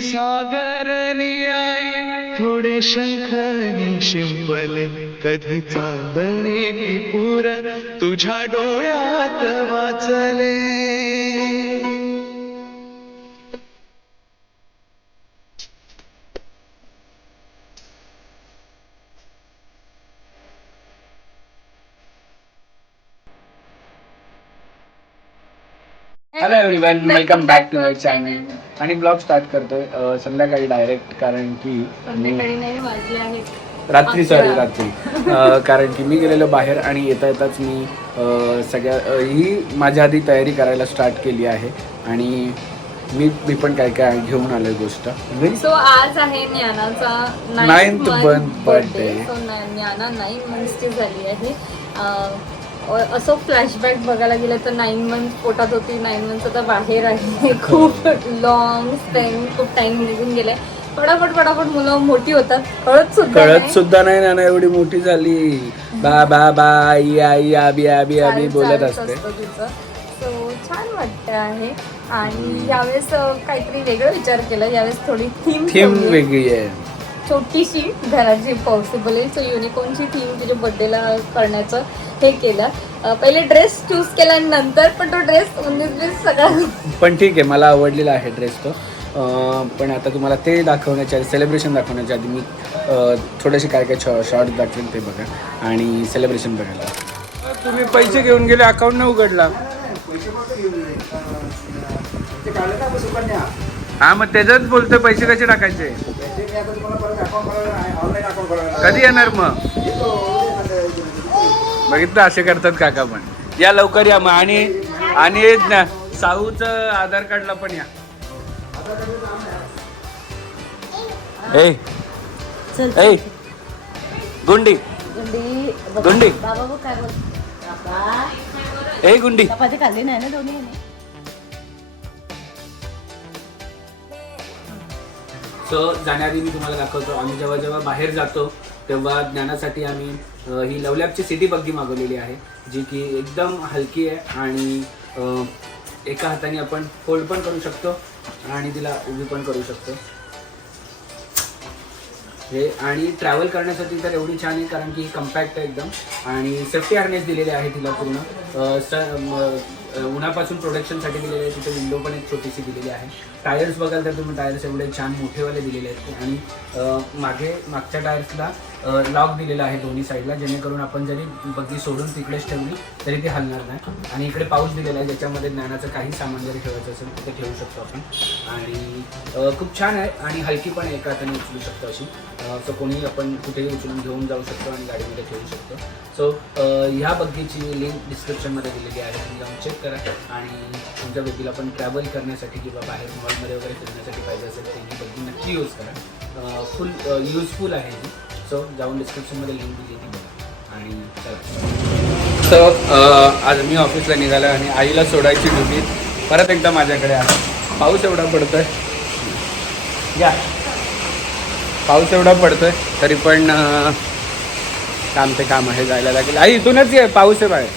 सागरनी आई थोडे शंखनी शिंपले कधी चांदणे पुर तुझ्या डोळ्यात वाचले. Hello everyone, welcome back to our channel. आणि ब्लॉग स्टार्ट करतोय संध्याकाळी डायरेक्ट, कारण की संध्याकाळी नाही वाजले आहेत रात्री कारण की मी गेलेलो बाहेर आणि येता येताच मी ही माझ्या आधी तयारी करायला स्टार्ट केली आहे. आणि मी पण काय काय घेऊन आलोय गोष्ट. सो आज आहे ज्ञानाचा 9th बर्थडे. सो ज्ञाना 9 मंथ्सची झाली आहे. असं फ्लॅशबॅक बघायला गेलं तर 9 मंथ पोटात होती, 9 मंथ आता बाहेर आहे. खूप लॉंग खूप टाइम निघून गेलाय. फटाफट मुलं मोठी होतात, कळत सुद्धा नाही ना एवढी मोठी झाली. बा बा बा आई आबी बोलत असते. सो छान वाटत आहे. आणि यावेळेस काहीतरी वेगळं विचार केला. यावेळेस थोडी थीम वेगळी आहे, छोटीशी घराची पॉसिबल आहे. सो युनिकॉर्नची थीम तुझ्या बर्थडेला करण्याचं हे केलं. पहिले ड्रेस चूज केला नंतर पण तो ड्रेस सगळा पण ठीक आहे, मला आवडलेला आहे ड्रेस तो. पण आता तुम्हाला ते दाखवण्याच्या सेलिब्रेशन दाखवण्याच्या आधी मी थोडेसे काय काय शॉर्ट दाखवेन, ते बघा आणि सेलिब्रेशन बघायला. तुम्ही पैसे घेऊन गेले, अकाउंट न उघडला. हा मग त्याच्याच बोलतोय, पैसे कसे टाकायचे, कधी येणार मग. बघितलं असे करतात काका पण. या लवकर या मग. आणि साऊचं आधार कार्डला पण या. ए गुंडी ए गुंडी खाल्ली नाही ना दोन्ही. सो जाण्याआधी मी तुम्हाला दाखवतो, आम्ही जेव्हा बाहेर जातो तेव्हा ज्ञानासाठी आम्ही ही लवलॅबची सिटी बग्गी मागवलेली आहे, जी की एकदम हलकी आहे आणि एका हाताने आपण फोल्ड पण करू शकतो आणि तिला उभी पण करू शकतो. हे आणि ट्रॅव्हल करण्यासाठी तर एवढी छान आहे, कारण की कम्पॅक्ट आहे एकदम. आणि सेफ्टी हार्नेस दिलेले आहे तिला पूर्ण, उन्हापासून प्रोटेक्शनसाठी दिलेले आहे. तिथे विंडो पण एक छोटीशी दिलेली आहे. टायर्स बघाल तर तुम्ही टायर्स एवढे छान मोठेवाले दिलेले आहेत. आणि मागच्या टायर्सला लॉक दिलेला आहे दोन्ही साईडला, जेणेकरून आपण जरी बग्गी सोडून तिकडेच ठेवली तरी ती हलणार नाही. आणि इकडे पाऊच दिलेला आहे, ज्याच्यामध्ये ज्ञानाचं काही सामान जरी ठेवायचं असेल तिथे ठेवू शकतो आपण. आणि खूप छान आहे आणि हलकी पण एका हाताने उचलू शकतो अशी. सो कोणी आपण कुठेही उचलून घेऊन जाऊ शकतो आणि गाडीमध्ये ठेवू शकतो. सो ह्या बग्गीची लिंक डिस्क्रिप्शनमध्ये दिलेली आहे, तुम्ही जाऊन चेक करा. आणि तुमच्या बग्गीला पण ट्रॅव्हल करण्यासाठी किंवा बाहेर मॉलमध्ये वगैरे फिरण्यासाठी पाहिजे असेल तर ही बग्गी नक्की यूज करा. फुल यूजफुल आहे ही. सो जाऊन डिस्क्रिप्शनमध्ये लिंक दिली ती बघा. आणि चला, तर आज मी ऑफिसला निघालो आणि आईला सोडायची ड्युटी परत एकदा माझ्याकडे आहे. पाऊस एवढा पडतोय, या पाऊस एवढा पडतोय तरी पण काम ते काम आहे, जायला लागेल. आई इथूनच ये, पाऊस आहे बाहेर.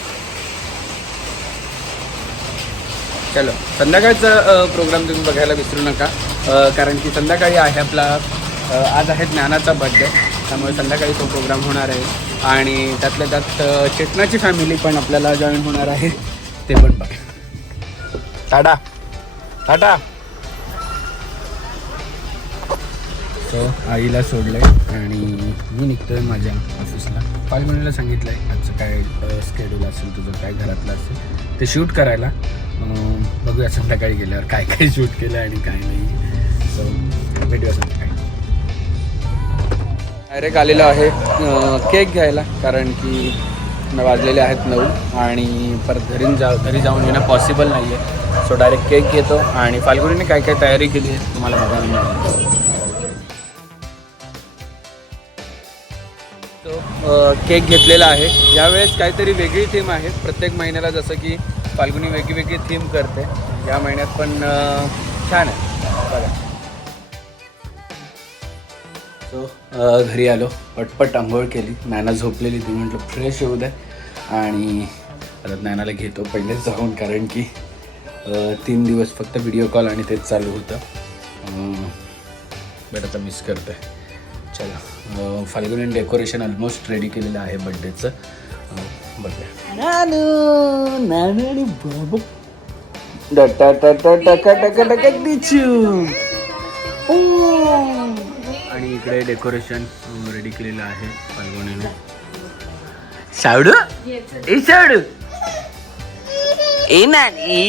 चलो, संध्याकाळचा प्रोग्राम तुम्ही बघायला विसरू नका, कारण की संध्याकाळी आहे आपला आज आहे ज्ञानाचा बर्थडे, त्यामुळे संध्याकाळी तो प्रोग्राम होणार आहे. आणि त्यातल्या त्यात चेतनाची फॅमिली पण आपल्याला जॉईन होणार आहे, ते पण बघा. टाटा टाटा. तो आईला सोडलंय आणि मी निघतोय माझ्या ऑफिसला. फाल्गुनीला सांगितलंय आजचं काय स्केड्यूल असेल तुझं, काय घरातलं असेल ते शूट करायला. बघूया संध्याकाळी गेल्यावर काय काय शूट केलं आणि काय नाही. सो भेटूया संध्याकाळी. डायरेक्ट आलेलो आहे केक घ्यायला, कारण की वाजलेले आहेत 9 आणि परत घरी जाऊन येणं पॉसिबल नाही आहे. सो डायरेक्ट केक घेतो आणि फाल्गुनीने काय काय तयारी केली आहे तुम्हाला बघायला मिळेल. तो केक घेतलेला आहे. यावेळेस काहीतरी वेगळी थीम आहे. प्रत्येक महिन्याला जसं की फाल्गुनी वेगळी थीम करते, या महिन्यात पण छान आहे बघा. सो घरी आलो, पटपट आंघोळ केली. नॅना झोपलेली ती, म्हटलं फ्रेश होऊ द्या आणि परत नॅनाला घेतो पहिलेच जाऊन, कारण की 3 दिवस फक्त व्हिडिओ कॉल आणि तेच चालू होतं. बट आता मिस करते. चला फाल्गुनी डेकोरेशन ऑलमोस्ट रेडी केलेलं आहे बड्डेचं. बघूया. नानू नानू आणि बाबू आणि इकडे डेकोरेशन रेडी केलेलं आहे फाल्गुनीने. सावडू ए सावडू ए नानी.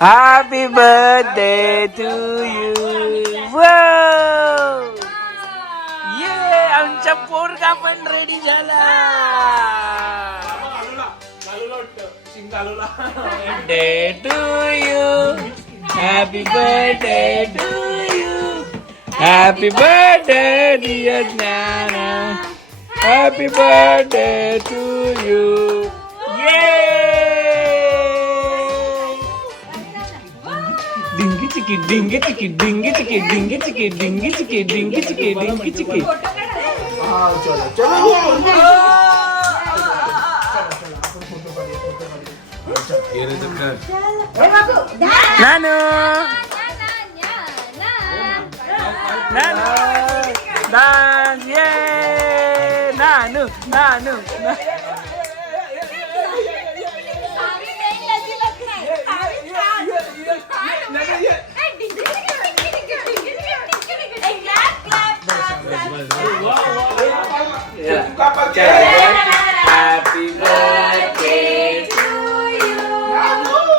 Happy birthday to you. Wow! ये आमचा पोरगा पण रेडी झाला. Birthday to you. Happy birthday to you. Happy birthday dear Nana. Happy birthday to you. Dingy chicky, dingy chicky, dingy chicky, dingy chicky, dingy chicky, dingy chicky, dingy chicky. Nano, Nano, dance, yeah, Nano, Nano. Happy birthday to you.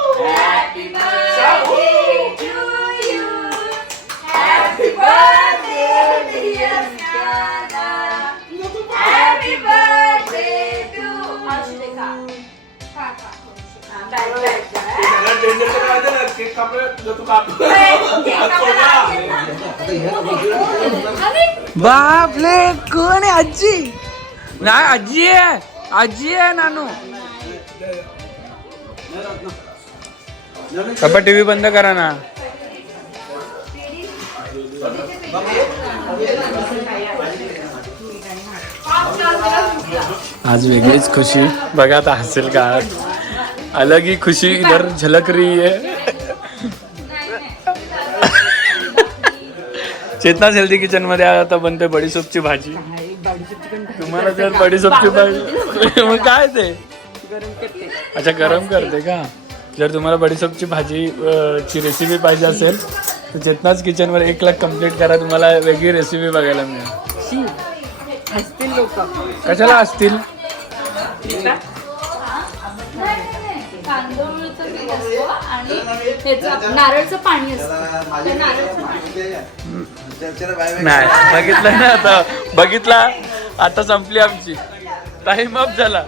Happy birthday to you. Happy birthday dear Nana. Happy birthday to बापले कोण आहे? आजी नाही, आजी आहे, आजी आहे नानू. पप्पा टीव्ही बंद करा ना. आज वेगळीच खुशी बघा, आता हसेल का. अलग ही खुशी इधर झलक रही है. चेतना हेल्दी किचन मध्ये आता बनते बडीशोपची भाजी. तुम्हाला जर बडीशोपची भाजी मग काय ते अच्छा गरम करते का. जर तुम्हाला बडीशोपची भाजी ची रेसिपी पाहिजे असेल तर चेतनाच किचन वर 1 लाख कंप्लीट करा, तुम्हाला वेगळी रेसिपी बघायला मिळेल. असतील लोक कशाला असतील. तांदूळचं पीठ असतं आणि त्याचं नारळचं पाणी असतं. त्या नारळचं नाही बघितलं ना, आता बघितला, आता संपली आमची टाइम अप झाला.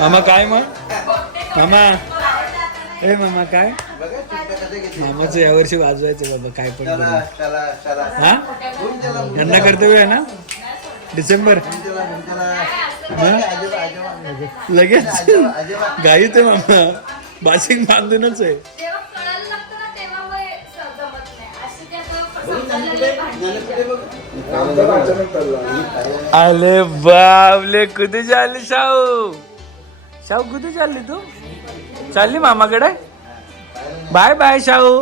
मामा काय मग मामा ए मामा काय मामाचं यावर्षी वाजवायचं बाबा काय पण. हा यांना कर्तव्य आहे ना डिसेंबर लगेच गाईत आहे मामा, बाशिंग बांधूनच आहे. अरे बाबले कुठे चालली शाहू. शाहू कुठे चालली तू. चालली मामाकडे. Bye bye Shahu.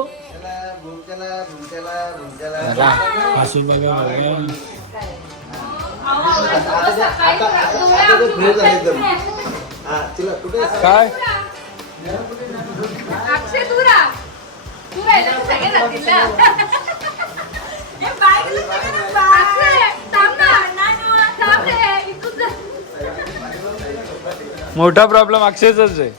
हसू बघा काय अक्षय तू राहिला तर सगळे जातील ना. मोठा प्रॉब्लेम अक्षयचाच आहे.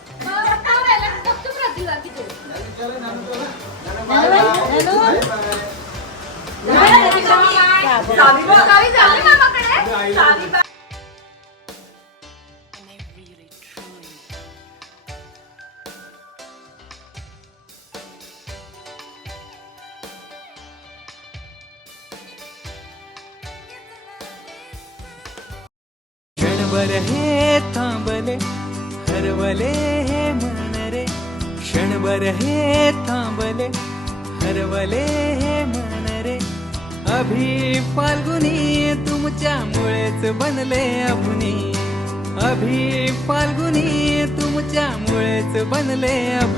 क्षणभर हे थांबले हरवले हे मन रे क्षणभर हे थांबले हरवले हे मन रे अभि फाल्गुनी तुमच्यामुळेच बनले अभुनी अभि फाल्गुनी तुमच्यामुळेच बनले अभुनी